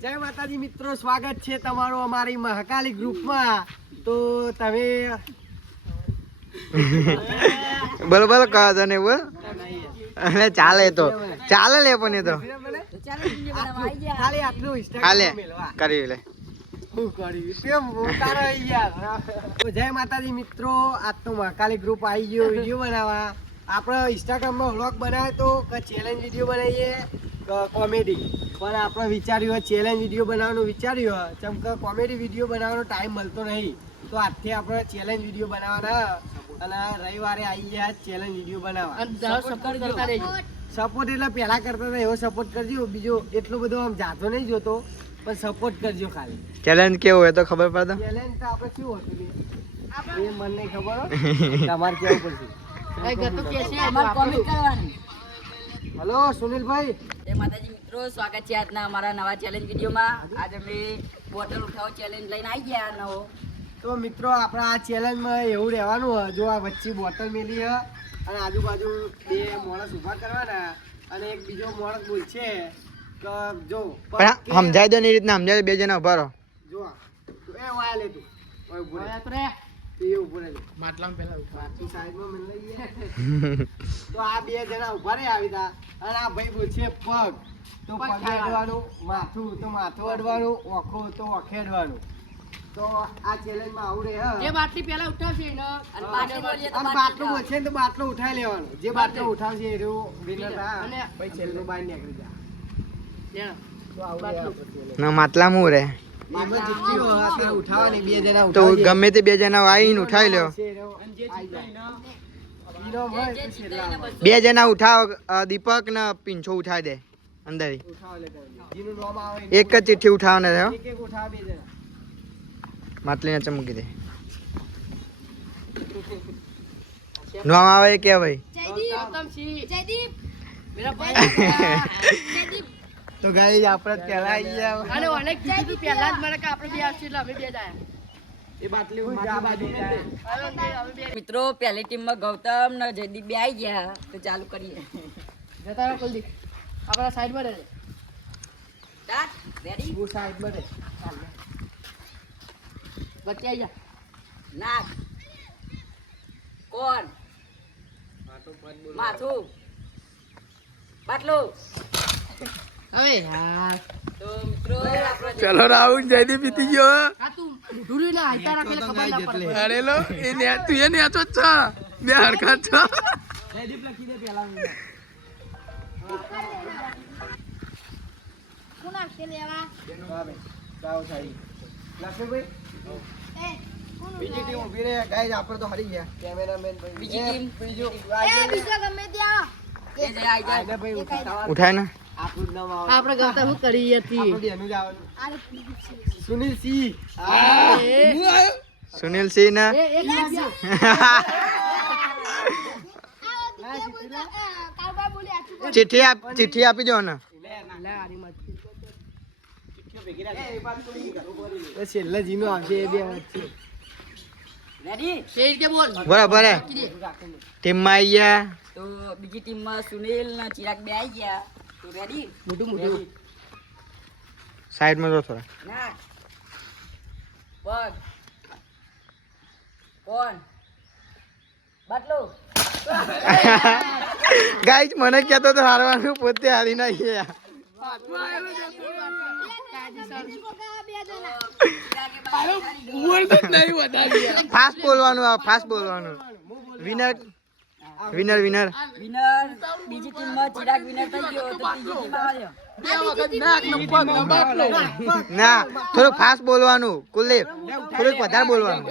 જય માતાજી મિત્રો, સ્વાગત છે તમારું અમારી મહાકાલી ગ્રુપમાં. તો તમે બોલો બોલો કહો છો ને બોલ. અરે ચાલે તો ચાલે લે પણ એ તો ખાલી આટલું હાલે ઇન્સ્ટાગ્રામ કરી લે. જય માતાજી મિત્રો, આજ તો મહાકાલી ગ્રુપ આવી ગયો વિડીયો બનાવવા. આપણે ઇન્સ્ટાગ્રામમાં વ્લોગ બનાવે તો ચેલેન્જ વિડીયો બનાવીએ કોમેડી, પણ આપણે વિચાર્યું ચેલેન્જ વિડીયો બનાવવાનું વિચાર્યું ચમ કે કોમેડી વિડીયો બનાવવાનો ટાઈમ મળતો નહીં. તો આજથી આપણે ચેલેન્જ વિડીયો બનાવવાના અને રવિવારે આવી ગયા ચેલેન્જ વિડીયો બનાવવા. સપોર્ટ એટલે પહેલા કરતા હતા એવો સપોર્ટ કરજો, બીજો એટલો બધો આમ જાતો નહીં જોતો પણ સપોર્ટ કરજો. ખાલી ચેલેન્જ કેવું હોય તો ખબર પડે. ચેલેન્જ તો આપણે શું હતું એ મને નહીં ખબર હો. તમારે કેવું પડશે. હેલો સુનિલભાઈ. જય માતાજી મિત્રો, સ્વાગત છે આજના અમારા નવા ચેલેન્જ વિડીયોમાં. આજે અમે બોટલ ઉઠાવો ચેલેન્જ લઈને આવી ગયા નવો. તો મિત્રો આપણે આ ચેલેન્જમાં એવું રહેવાનું હોય, જો આ વચ્ચે બોટલ મેલી હ અને આજુબાજુ બે માણસ ઊભા કરવાના અને એક બીજો માણસ બોલશે કે જો પણ સમજાય દો ને એ રીતના સમજાય. બે જણા ઉભા રહો. જો એ વાયા લે તું ઓય ઉભો રહે એ ઉભો રહે માટલામાં પહેલા માટલી સાઈડમાં મેલ લઈએ. તો આ બે જણા ઊભા રહે આવી તા અને આ ભાઈ બોલશે પગ તો પગ અડવાનું, માથું તો માથું અડવાનું, ઓખો તો ઓખે અડવાનું. તો આ ચેલેન્જમાં આવું રે જે બાટલી પહેલા ઉઠાવશે એને અને બાટલી બોલીએ તો અને બાટલો બોલશે ને તો બાટલો ઉઠાવી લેવાનો. જે બાટલો ઉઠાવશે એ વિનર અને પછી છેલ્લો બહાર નીકળી જાય. તો આવું રે આપણે challenge. ના માટલામાં હું રે એમાં જેટલી હોય તે ઉઠાવવાની, બે જણા તો ઉઠાવજે. ગમે તે બે જણા આવીને ઉઠાવી લો. ઈનો હોય તો છેલ્લા હોય. બે જણા ઉઠાવ. દીપક ને પીંછો ઉઠાવી દે અંદર. ઉઠાવ લે તમે. જેનું નામ આવે એક જ ચિઠ્ઠી ઉઠાવવાના છે હો. એક એક ઉઠાવ બે જણા. માટલી ને ચમકી દે. નામ આવે કે ભાઈ તો ગાઈ આપણે પહેલા આવી ગયા. એ બાટલી આ બાજુ ને દે. મિત્રો પહેલી ટીમમાં ગૌતમ ને જયદીપ બે આવી ગયા. તો ચાલુ કરીએ. સ્ટાર્ટ. રેડી? હું સાઈડમાં રે. નાક. કોણ? માથું. બાટલો. તો મિત્રો આપણે ચલો રાહુલ જયદીપ જીતી ગયો. અરે લો એ ને તું એ નેચો જ છો. બે હરખા છો. જયદીપ લખી દે પહેલા. હા ભાઈ જાઓ સાઈ. લક્ષ્મીભાઈ બીજી ટીમ ઊભી રહે. ગાઈસ આપણે તો હારી ગયા. કેમેરામેન ભાઈ બીજી ટીમ. બીજો એ જે આવી જાય. આને ભાઈ ઉઠાવવા ઉઠાય ને. આપણું જ નામ આવે. આપણે બેનું જ આવવાનું. સુનિલ સિંહ. સુનિલ સિંહ ને ચિઠ્ઠી આપી દો ને. છેલ્લે જીનો આવશે એ બે વચ્ચે. રેડી? બરાબર ટીમમાં આવી ગયા. તો બીજી ટીમમાં સુનિલ ને ચિરાગ બે આવી ગયા. તો રેડી? મોટું સાઈડમાં જો થોડા. નાક. પગ. કોણ? બાટલો. ગાઈસ મને કહેતો તો હારવાનું, પોતે હારી ના ગયા. ફાસ્ટ બોલવાનું, ફાસ્ટ બોલવાનું. વિનર વિનર વિનર વિનર બીજી ટીમમાં ચિરાગ વિનર થઈ ગયો. તો ત્રીજી ટીમ આવ્યો. ના થોડુંક ફાસ્ટ બોલવાનું. કુલદીપ થોડુંક વધારે બોલવાનું.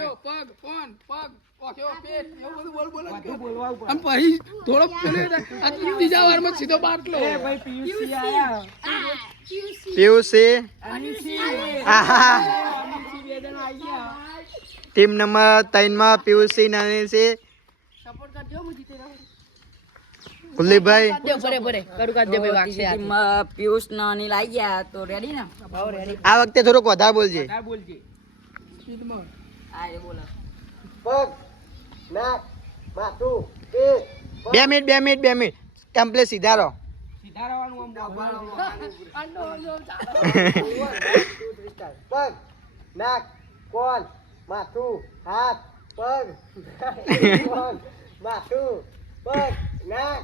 પિયુષી ટીમ નંબર 3 માં પિયુષી ને અનિલસિંહ. કુલદીપભાઈ ત્રીજી ટીમમાં પિયુષ ને અનિલ આવી ગયા. તો રેડી ને? આ વખતે થોડુંક વધારે બોલજે. હા એ બોલો. પગ નાક માથું પેટ. 2 મિનિટ ટેમ્પલેટ સીધા રહો. પગ નાક કોણ માથું હાથ પગ કોણ માથું પગ નાક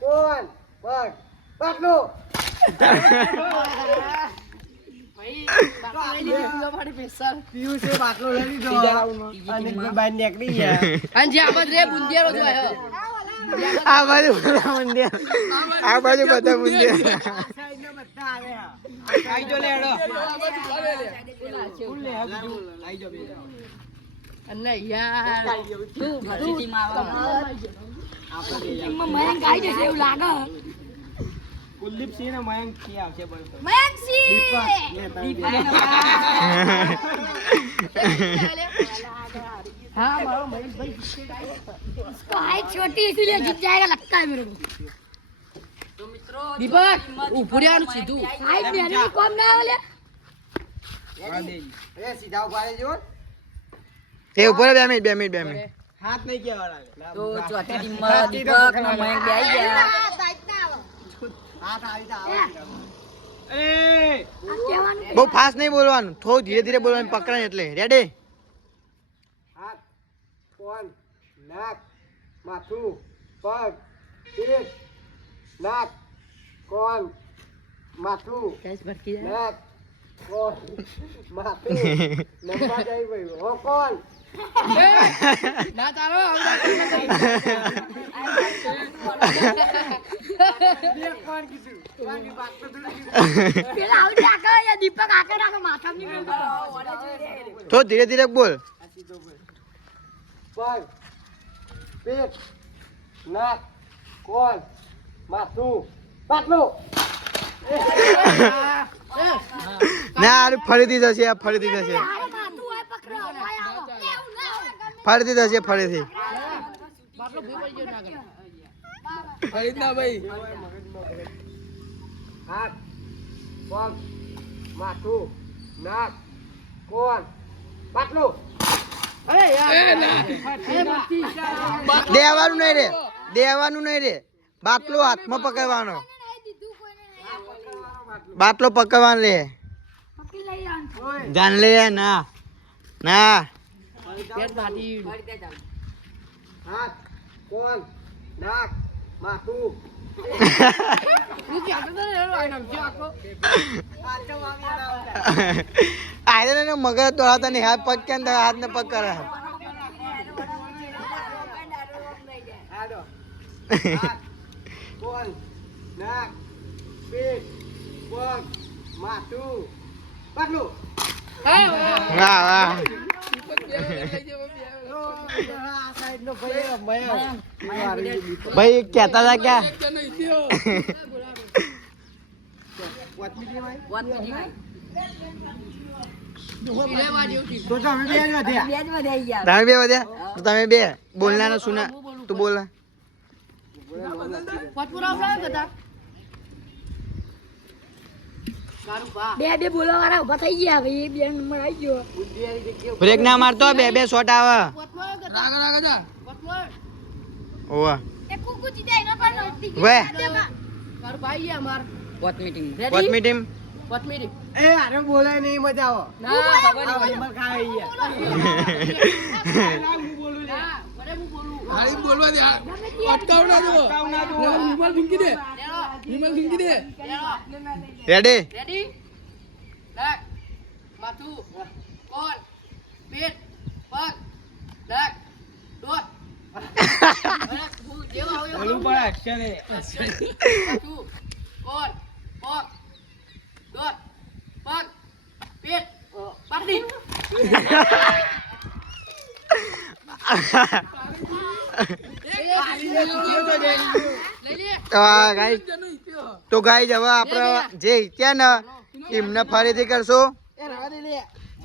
કોણ પગ બાટલો પીવું છે બાટલો લઈ લીધો અને બાર નીકળી ગયા આ બાજુ બધા મુંડિયા આ બાજુ બધા મુંડિયા કુલદીપસિંહ ને મયંક સિંહ આવશે બરોબર हाँ मारो महेश भाई इसको हाइट छोटी इसीलिए गिर जाएगा लगता है मेरे को તો મિત્રો दीपक ऊपरियानु सीधू हाइट मेरे को कम ना वाले એ સીધા ઉભા રહેજો એ ઉપર 2 મિનિટ હાથ નહીં કેવાના તો ચોથી ટીમમાં દીપક ને મયંક બે આવી ગયા હાથ આવી જા બહુ ફાસ્ટ નહીં બોલવાનું થોડું ધીરે ધીરે બોલવાનું પકડાય એટલે રેડી હાથ કોણ નાક માથું પગ પીઠ નાક કોણ માથું નાક કોણ માથું નંબર જાય ભાઈ હો કોણ ना तारो બે કોણ કીધું કોણની વાત તો દૂર પેલા આવડી આકા या दीपक आके ना माथा में मेल दो થોડું ધીરે ધીરે બોલ પગ પીઠ નાક કોણ માથું બાટલો ના આ ફરીથી જશે આ ફરીથી જશે अरे माथू है पकड़ो भाई आओ केऊ ना ફરીથી જશે ફરીથી बाटलो भूल गयो ना कर હાથ પગ માથું નાક કોણ બાટલો દેવાનું નહીં રે બાટલો હાથમાં પકડવાનો બાટલો પકડવાનો રે पकड़ ले यार જાન લે ના ના હાથ કોણ નાક માથું तू क्या करता है यार नाम क्या को આયને ને મગજ દોડાતા નહીં હાથ પગ કે હાથ ને પગ કરે હાડો હાથ કોણ નાક પીઠ પગ માથું બાટલો વાહ વાહ આ સાઈડ નો ભાઈ મયંક ભાઈ કહેતા હતા ક્યાં વાતમી દે ભાઈ ચોથી ટીમ તો તમે બે જ વધ્યા બે જ વધાઈ ગયા તમે બે વધ્યા તો તમે બે બોલનાનો સુના તું બોલ पटपुरा उठा कदा બે બે બોલવા વાળા ઉભા થઈ ગયા ભાઈ બે નંબર આવી ગયો બ્રેક ના મારતો બે બે શોટ આવે ઓવા એ કુકુ જીતા એનો પર વે મારું ભાઈ અમાર ચોથમી ટીમ વોટમી ટીમ પટમેરી એ આરે બોલાય નહીં મજા આવો ના ખબર આ ભાઈ મર ખાઈ ગયા ના હું બોલું હારી બોલવા દે અટકાવ ના દો વિમલ ભીંકી દે રેડી રેડી નાક માથું કોણ પેટ પગ નાક દોત બોલું પણ અક્ષરે માથું કોણ પગ દોત પગ પેટ પાડી તો ગાઈ જવા આપણે જે જીત્યા ને એમને ફરીથી કરશો એ રવા દે લે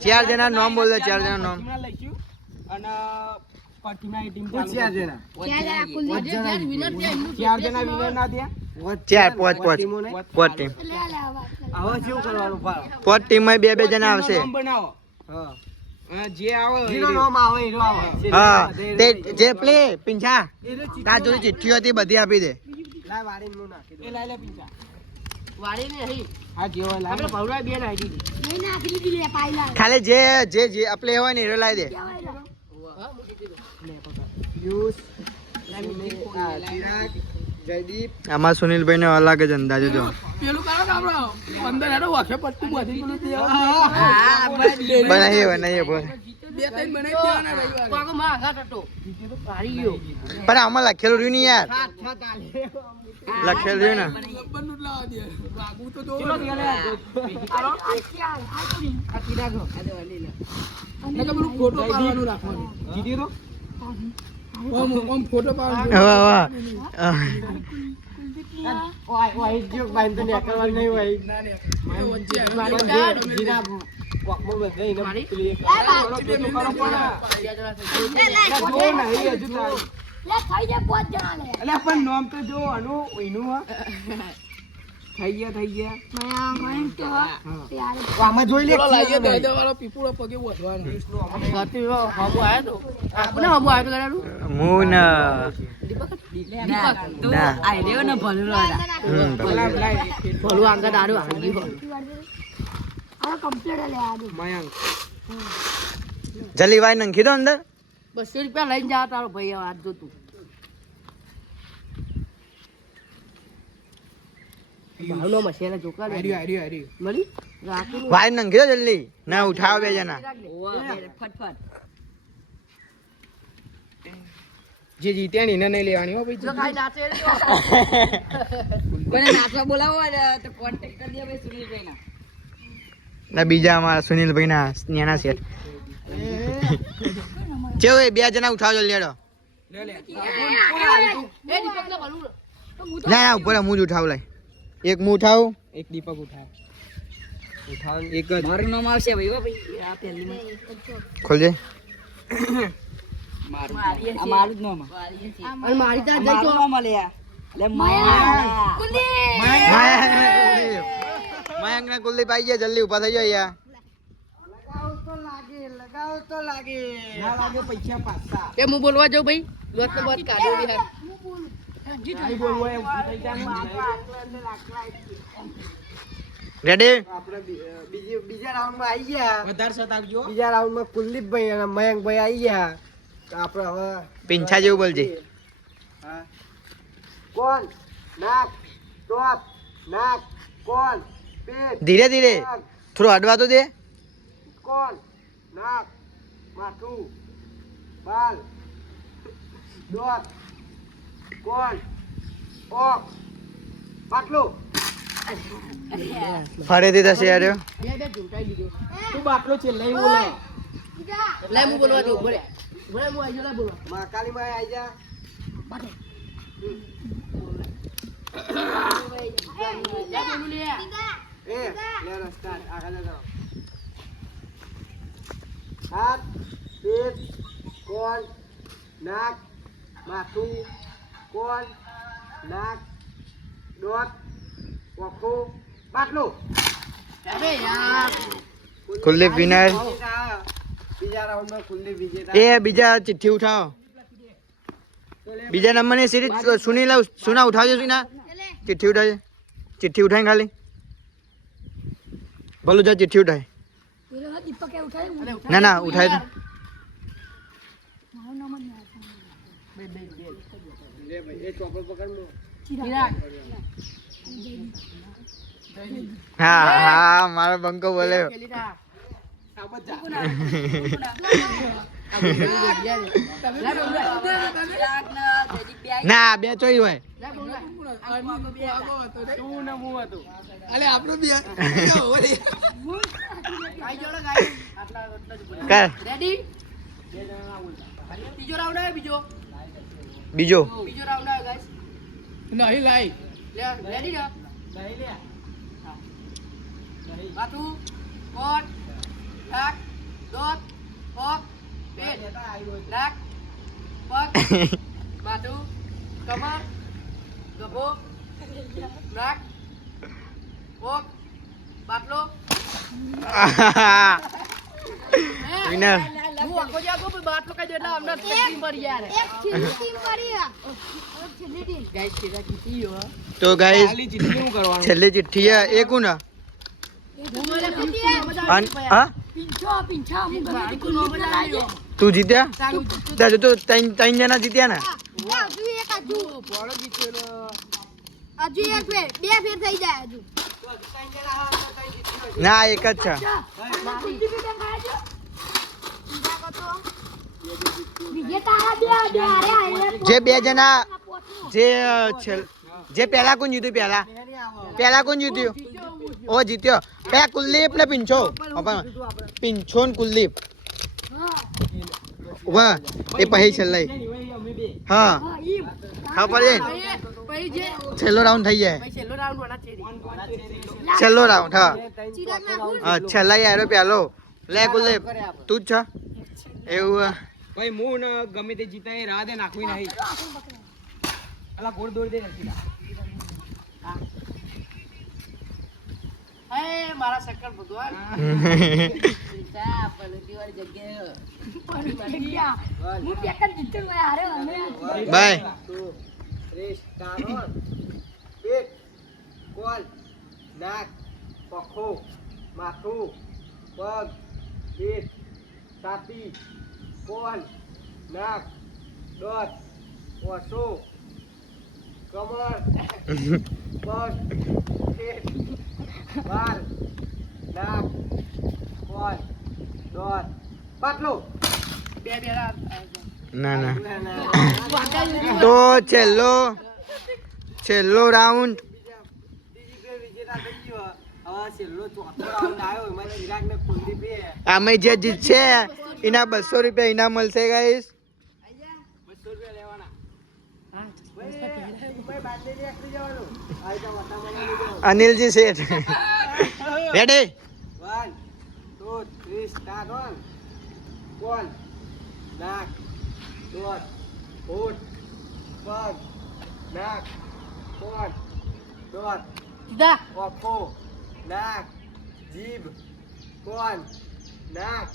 4 જણા નામ બોલ દે 4 જણા નામ લઈશું અને પટીમાં ટીમ ચાર જણા ચાર જણા વિનર ના થયા 4 5 ટીમ હવે શું કરવાનું ભાવ 5 ટીમમાં બે જણા આવશે બનાવો હા જે આવે જેનો નામ આવે એનો આવે હા તે જે પ્લે પિંછા તાર જોડે ચિઠ્ઠીઓ હતી બધી આપી દે લાય વાળીને હું નાખી દઉં. એ લાઈ લે પીંછા. વાળી ને અહીં. હા જેવો લાય. આપણે ભવરા બે નાખી દીધી. ખાલી જે આપણે હોય ને એ લાવી દે હા, મૂકી દીધું. પિયુષ, ચિરાગ, જયદીપ. આમાં સુનિલભાઈ નો અલગ જ અંદાજો જો પેલું કરો કે આપણો અંદર હેડો વાંખે પટ્ટું બાંધી પેલું તે બનાવીએ બોલ બે ત્રણ બનાવી દેવાના રવિવારે. કોકો માં આઘાત હતો. હારી ગયો. પણ આમાં લખેલું રહ્યું ને યાર સાત આલે. લખેલું રહ્યું ને રબરનું જ લાવવા દે. વાગવું તો જોવો કેટલો ને. થયો લે? હાલો. આ ચિરાગ. નકર પેલું ફોટો પાડવાનું રાખવાનું. જીતી તો? ઓમ ફોટો પાડવાનું. વાહ વાહ ઓય ઓય જો બાઈન તો નીકળવાનું નહીં હોય. ના ને. એ વચ્ચે આવે. પણ જે જીના કોકમાં બધે એને પેલી એક પેલું કરો પડે. જો નહીં હજુ તારું. અલ્યા પણ નામ તો જો આનું ઓયનું હા. થઈ ગયા. આમાં જોઈ લે. પેલો લાગે દાદા વાળો પીપળો પગે વધવાનો. ઘરથી હમો આયો તો. આપણે હમો આયો તો ગરાડું. હું ના તું ના. આઈ રહ્યો ને ભલું હતા. ભલું આંગા દાડું આવી ગયું. મયંક. જલ્દી વાય નંખી દો અંદર 200 રૂપિયા લઈને જા તારો ભાઈ હવે આજ જો તું. ભાવનો મસાલા ચોખા લે. મળી? રાખી લો. વાય નંખી દો જલ્દી ના ઉઠાવો બે જણા ઓવા, ફટફટ. જે જીત્યા ને એને નહીં લેવાની હો જો કાંઈ નાચે રે. કોઈને નાચવા બોલાવો હોય ને તો કોન્ટેક્ટ કરી દે ભાઈ સુનિલભાઈના. ના બીજા અમારા સુનિલભાઈ ના ન્યાના શેઠ ચેવો એ બે જણા ઉઠાવો જલ્દી હેડો એ દીપકને ભલું. ના ના ઉપર હું જ ઉઠાવું લાય એક હું ઉઠાવું એક દીપક ઉઠાવ એક જ મારું નામ આવશે ભાઈ હો ભાઈ. આ પહેલી માં. ખોલજે મારી આ મારું જ નામ. અને મારી ત્યાં જઈ મારું તો નામ આલ્યા. લે માયા. મયંક ને કુલદીપ આવી ગયા જલ્દી ઉભા થઈ જાઓ યાર લગાવ તો લાગે ના લાગે પૈસા પાછા એ હું બોલવા જાઉં ભાઈ. લોટ તો બસ કાઢ્યો બી હે. નહીં બોલવું એમ થઈ જાય રેડી આપણે બીજા રાઉન્ડમાં આવી ગયા વધારે સતાવજો બીજા રાઉન્ડમાં કુલદીપભાઈ અને મયંકભાઈ આવી ગયા તો આપણે હવે પીંછા જેવું બોલજે હા કોણ નાક ટોપ નાક કોણ પેટ ધીરે ધીરે પગ, થોડું અડવા તો દે કોણ નાક માથું બાલ દોત કોણ ઓક બાટલું ફરીથી થશે યાર બે ઝૂંટાઈ દીધો. તું બાટલો છે લઈ બોલે લે હું બોલવા જાઉં. બોલે બોલે હું આઈ જાઉં. લે બોલવા. મહાકાલી માં આવી જા લે બોલું લે. એ લે સ્ટાર્ટ આગળ જાઓ હાથ પેટ કોણ નાક માથું કોણ નાક દોત ઓખું બાટલું અરે યાર. કુલદીપ વિનર બીજા રાઉન્ડમાં કુલદીપ વિજેતા એ બીજા ચિઠ્ઠી ઉઠાવો બીજા નંબરની સિરીઝ સુના ઉઠાવજો સુના ચિઠ્ઠી ઉઠાવજો ચિઠ્ઠી ઉઠાય ખાલી ભલું જા ચિઠ્ઠી ઉઠાય ના ના ઉઠાય તો લે ભાઈ એ ચોપડો પકડ લો ચિરાગ. હા હા મારો બંકો બોલે પેલી તા. આમ જ જા લે બોલવા. ચિરાગ ને જયદીપ બે આઈ ના બે ચોઈ હોય લે બોલવા. તું ને હું હતું અલે આપણો બી આઈ જાઓ ગાઈસ. આટલા જ બોલ. કર રેડી? ત્રીજો રાઉન્ડ આવે બીજો. બીજો બીજો રાઉન્ડ આવે ગાઈસ. નહીં લાઈ. લે રેડી ને? લઈ લે માથું કોટ નાક દોત પગ પેટ નાક પગ માથું કમર ગભો નાક પગ બાટલો. વિનર હું હું આખો જાગો પણ બાટલો કઈ દે એટલે અમને ટીમ પર યાર ગાઈસ કેરા કીધી હો તો ગાઈસ ખાલી ચીઠી હું કરવાનું છેલ્લી ચિઠ્ઠી હે એ કોણ હું મને હા પીંછા હું ગમે તે કોઈ મજા લાગ્યો તું જીત્યા તાજો તો ત્રણ જણા જીત્યા ને પોળો જીતેલો હજુ એક ફેર બે ફેર થઈ જાય હજુ ના એક જ છે જે બે જણા જે પહેલા કોણ જીત્યું પહેલા કોણ જીત્યું ઓ જીત્યો પેલા કુલદીપ ને પિંછો પિંછો ને કુલદીપ વાહ એ પછી છેલ્લે હા ખબર છે છેલ્લો રાઉન્ડ થઈ જાય છેલ્લો રાઉન્ડ વાળા ચેરી છેલ્લો રાઉન્ડ હા ચિરાગ નાખું હા છેલ્લા યાર પહેલો લે કુલદીપ તું જ છે એવું ભાઈ હું ને ગમે તે જીતા એ રાહ દે નાખવી નહીં અલા ગોળ દોડ દે નથી એ મારા શંકર ભગવાન પીંછા પલટી વાળી જગ્યાએ બાય 2 3 સ્ટાર્ટ ઓન પેટ કોલ નાક પખો માથું પગ પીઠ છાતી કોલ નાક દોત ઓસો કમર પગ પીઠ બાલ નાક કોલ દોત પાટલો બે ના ના તો છેલ્લો રાઉન્ડ આમે જે જીતશે એના 200 રૂપિયા ઇનામ મળશે guys Anilji Sheth ready 1 2 3 start on call નાક દોત હોઠ પગ નાક કોલ દોત સીધા ઓખો નાક જીભ કોન નાક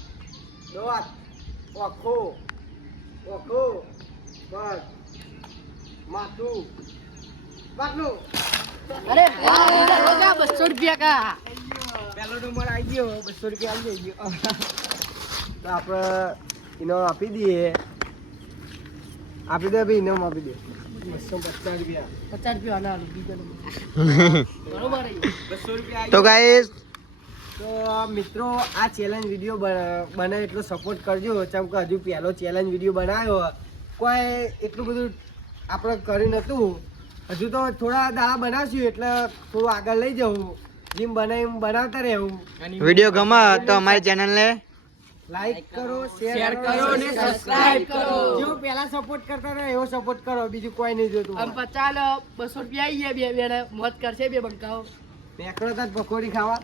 દોત ઓખો ઓખો પગ માથું પાટલું અરે રોગા 200 રૂપિયા કા પેલો નંબર આવી ગયો 200 રૂપિયા આવી ગયો તો આપણે ઇનામ આપી દઈએ ભાઈ ઇનામ આપી દે 250 રૂપિયા 50 રૂપિયા આના બીજો નંબર બરોબર 200 રૂપિયા તો ગાઈસ તો મિત્રો આ ચેલેન્જ વિડીયો બને એટલો સપોર્ટ કરજો કેમ કે હજુ પહેલો ચેલેન્જ વિડીયો બનાવ્યો કોઈ એટલું બધું આપણે કરી નહોતું હજુ તો થોડા દાડા બનાવશું એટલે થોડું આગળ લઈ જવું જેમ બનાવતા રહેવું વિડીયો ગમે તો અમારી ચેનલને લાઈક કરો શેર કરો અને સબસ્ક્રાઇબ કરો જેવો પહેલા સપોર્ટ કરતા હતા એવો સપોર્ટ કરો બીજું કોઈ નહીં જોતું આમ 50 200 રૂપિયા આવી ગયા બે મોત કરશે બે બંકાઓ મેકડો તાર પકોડી ખાવા